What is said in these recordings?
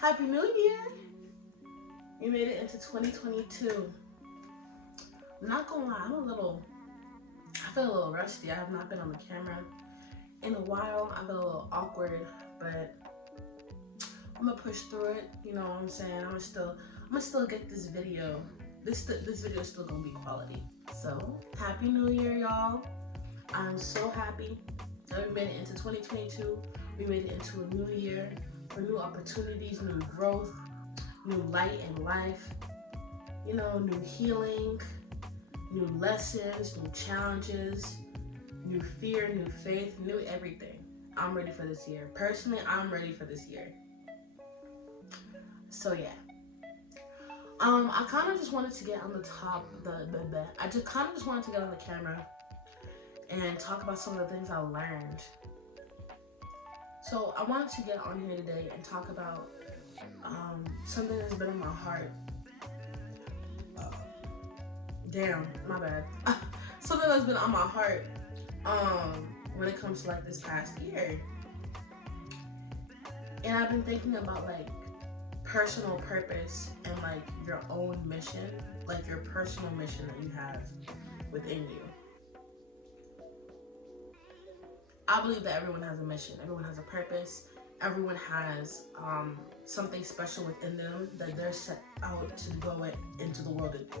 Happy New Year! We made it into 2022. I'm not gonna lie, I feel a little rusty. I have not been on the camera in a while. I feel a little awkward, but I'm gonna push through it. You know what I'm saying? I'm gonna still get this video. This video is still gonna be quality. So, Happy New Year, y'all. I'm so happy that we made it into 2022. We made it into a new year for new opportunities, new growth, new light in life, you know, new healing, new lessons, new challenges, new fear, new faith, new everything. I'm ready for this year. Personally, I'm ready for this year. So yeah. I kind of just wanted to get on the top, I just kind of just wanted to get on the camera and talk about some of the things I learned. So I wanted to get on here today and talk about something that's been in my heart. Damn, my bad. Something that's been on my heart when it comes to like this past year. And I've been thinking about like personal purpose and like your own mission, like your personal mission that you have within you. I believe that everyone has a mission, everyone has a purpose, everyone has something special within them that they're set out to go into the world and do.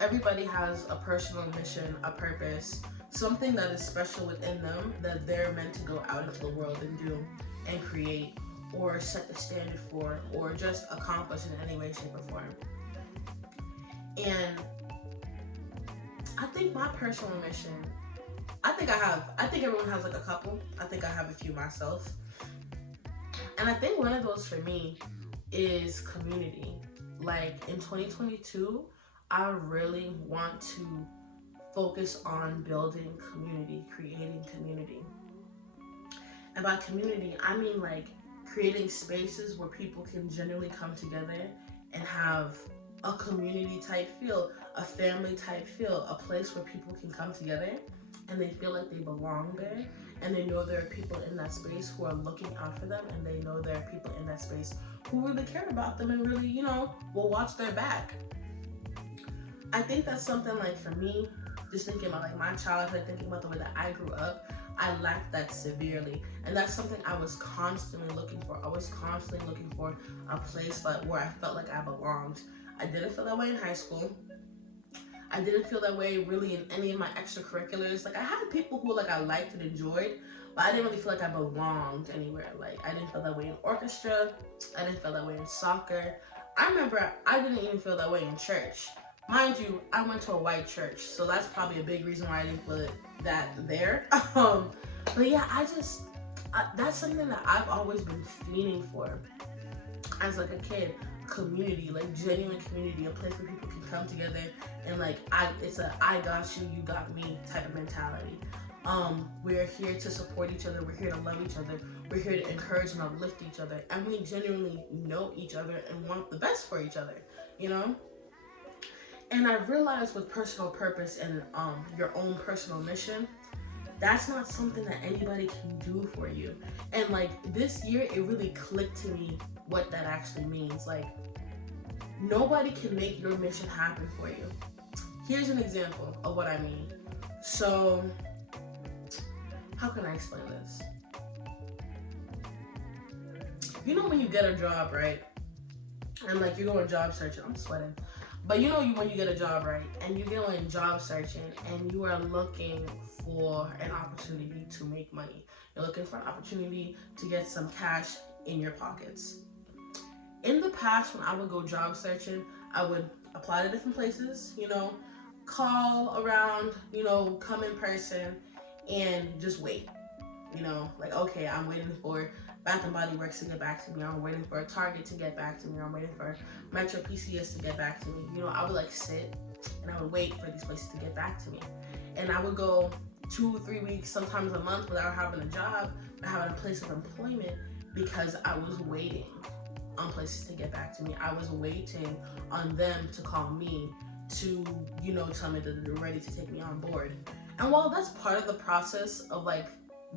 Everybody has a personal mission, a purpose, something that is special within them that they're meant to go out into the world and do and create or set the standard for or just accomplish in any way, shape, or form. And I think my personal mission, I think everyone has like a couple. I think I have a few myself. And I think one of those for me is community. Like in 2022, I really want to focus on building community, creating community. And by community, I mean like creating spaces where people can genuinely come together and have a community type feel, a family type feel, a place where people can come together and they feel like they belong there, and they know there are people in that space who are looking out for them, and they know there are people in that space who really care about them and really, you know, will watch their back. I think that's something like for me, just thinking about like my childhood, thinking about the way that I grew up, I lacked that severely. And that's something I was constantly looking for. I was constantly looking for a place where I felt like I belonged. I didn't feel that way in high school. I didn't feel that way really in any of my extracurriculars. Like I had people who like I liked and enjoyed, but I didn't really feel like I belonged anywhere. Like I didn't feel that way in orchestra. I didn't feel that way in soccer. I remember I didn't even feel that way in church. Mind you, I went to a white church, so that's probably a big reason why I didn't feel that there. But yeah, that's something that I've always been fiending for as like a kid. Community, like genuine community, a place where people can come together and like it's a I got you, you got me type of mentality. We're here to support each other, we're here to love each other, we're here to encourage and uplift each other, and we genuinely know each other and want the best for each other, you know? And I've realized with personal purpose and your own personal mission, that's not something that anybody can do for you. And like this year, it really clicked to me what that actually means. Like nobody can make your mission happen for you. Here's an example of what I mean. So how can I explain this? You know when you get a job, right? And like you're going job searching, I'm sweating. But you know when you get a job, right? And you go in job searching and you are looking for an opportunity to make money. You're looking for an opportunity to get some cash in your pockets. In the past, when I would go job searching, I would apply to different places, you know, call around, you know, come in person and just wait. You know, like, okay, I'm waiting for Bath and Body Works to get back to me. I'm waiting for Target to get back to me. I'm waiting for Metro PCS to get back to me. You know, I would like sit and I would wait for these places to get back to me. And I would go 2 or 3 weeks, sometimes a month without having a job, or having a place of employment because I was waiting on places to get back to me. I was waiting on them to call me to, you know, tell me that they're ready to take me on board. And while that's part of the process of like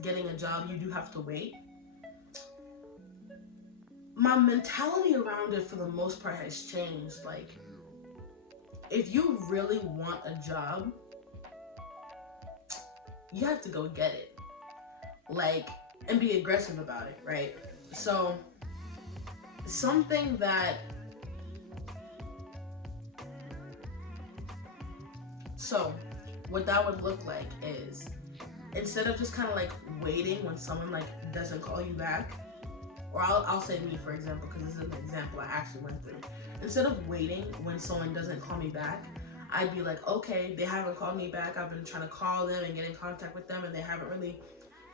getting a job, you do have to wait. my mentality around it for the most part has changed. Like, if you really want a job, you have to go get it. Like, and be aggressive about it, right? So, something that, so what that would look like is, instead of just kind of like waiting when someone like doesn't call you back, or I'll say me, for example, because this is an example I actually went through. Instead of waiting when someone doesn't call me back, I'd be like, okay, they haven't called me back. I've been trying to call them and get in contact with them, and they haven't really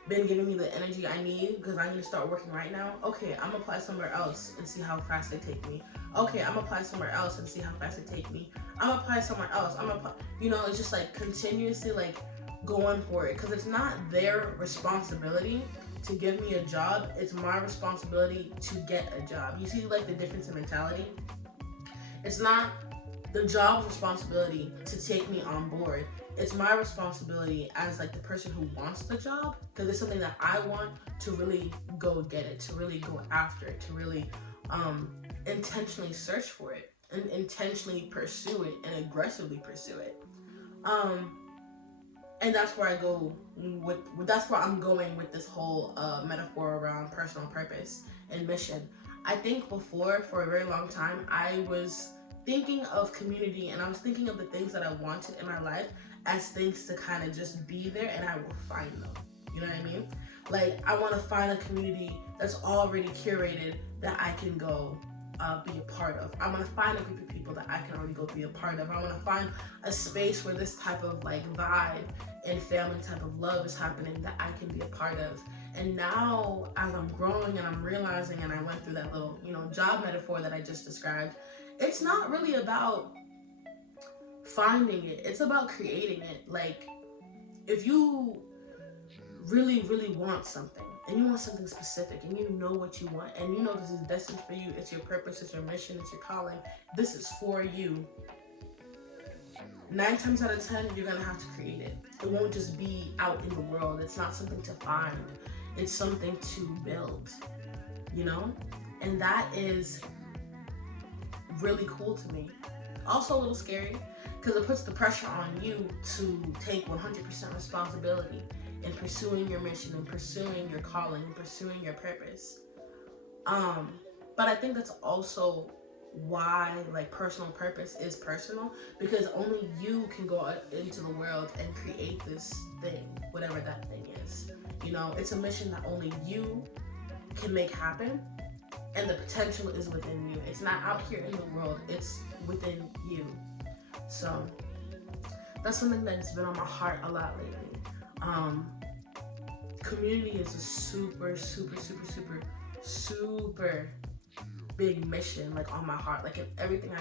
been giving me the energy I need because I need to start working right now. Okay, I'm gonna apply somewhere else and see how fast they take me. Okay, I'm gonna apply somewhere else and see how fast they take me. I'm gonna apply somewhere else. I'm gonna, you know, it's just like continuously like going for it, because it's not their responsibility to give me a job. It's my responsibility to get a job. You see like the difference in mentality? It's not the job's responsibility to take me on board. It's my responsibility as like the person who wants the job, because it's something that I want, to really go get it, to really go after it, to really intentionally search for it and intentionally pursue it and aggressively pursue it. And that's where I go with that's where I'm going with this whole metaphor around personal purpose and mission. I think before, for a very long time, I was thinking of community, and I was thinking of the things that I wanted in my life as things to kind of just be there, and I will find them. You know what I mean? Like, I want to find a community that's already curated that I can go be a part of. I want to find a group of people that I can already go be a part of. I want to find a space where this type of like vibe and family type of love is happening that I can be a part of. And now, as I'm growing and I'm realizing, and I went through that little, you know, job metaphor that I just described, it's not really about finding it. It's about creating it. Like, if you really, really want something, and you want something specific, and you know what you want, and you know this is destined for you, it's your purpose, it's your mission, it's your calling, this is for you, 9 times out of 10, you're gonna have to create it. It won't just be out in the world. It's not something to find. It's something to build, you know? And that is really cool to me. Also a little scary, because it puts the pressure on you to take 100% responsibility in pursuing your mission and pursuing your calling and pursuing your purpose. But I think that's also why like personal purpose is personal, because only you can go out into the world and create this thing, whatever that thing is. You know, it's a mission that only you can make happen, and the potential is within you. It's not out here in the world, it's within you. So that's something that's been on my heart a lot lately. Community is a super big mission, like on my heart. Like in everything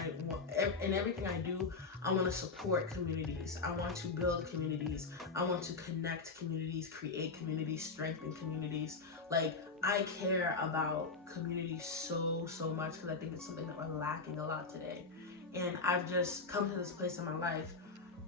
I do, I want to support communities. I want to build communities. I want to connect communities, create communities, strengthen communities. Like, I care about community so much, because I think it's something that we're lacking a lot today. And I've just come to this place in my life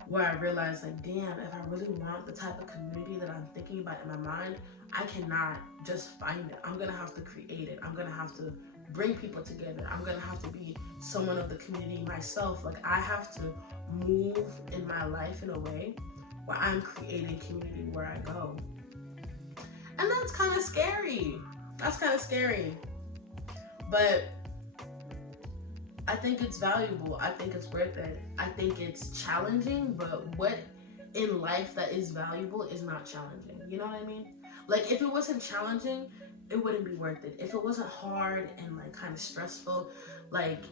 where I realized, like, damn, if I really want the type of community that I'm thinking about in my mind, I cannot just find it. I'm gonna have to create it. I'm gonna have to bring people together. I'm gonna have to be someone of the community myself. Like, I have to move in my life in a way where I'm creating community where I go. And that's kind of scary. But I think it's valuable. I think it's worth it. I think it's challenging, but what in life that is valuable is not challenging. You know what I mean? Like, if it wasn't challenging, it wouldn't be worth it. If it wasn't hard and like kind of stressful, like,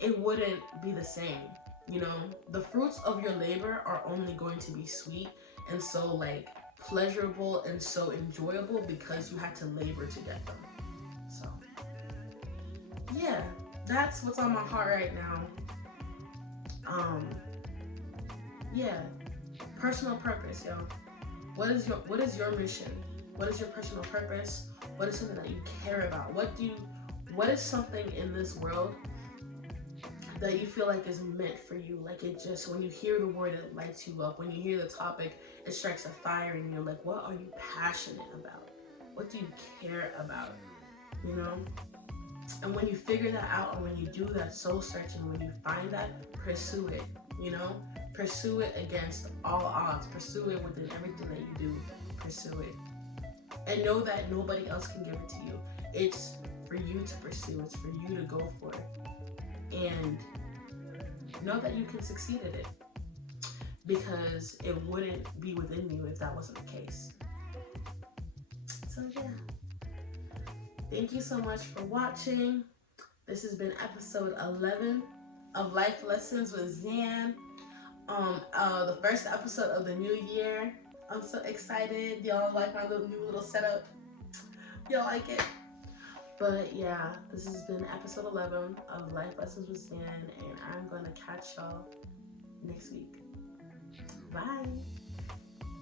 it wouldn't be the same. You know, the fruits of your labor are only going to be sweet and so like pleasurable and so enjoyable because you had to labor to get them. So yeah, that's what's on my heart right now. Yeah, personal purpose, yo. What is your mission? What is your personal purpose? What is something that you care about? What is something in this world that you feel like is meant for you? Like, it just, when you hear the word, it lights you up. When you hear the topic, it strikes a fire in you. Like, what are you passionate about? What do you care about? You know? And when you figure that out, and when you do that soul searching, when you find that, pursue it, you know? Pursue it against all odds. Pursue it within everything that you do. Pursue it. And know that nobody else can give it to you. It's for you to pursue. It's for you to go for it. And know that you can succeed at it. Because it wouldn't be within you if that wasn't the case. So yeah. Thank you so much for watching. This has been episode 11 of Life Lessons with Zan. The first episode of the new year. I'm so excited. Y'all like my new little setup? Y'all like it? But yeah, this has been episode 11 of Life Lessons with Zan, and I'm gonna catch y'all next week. Bye.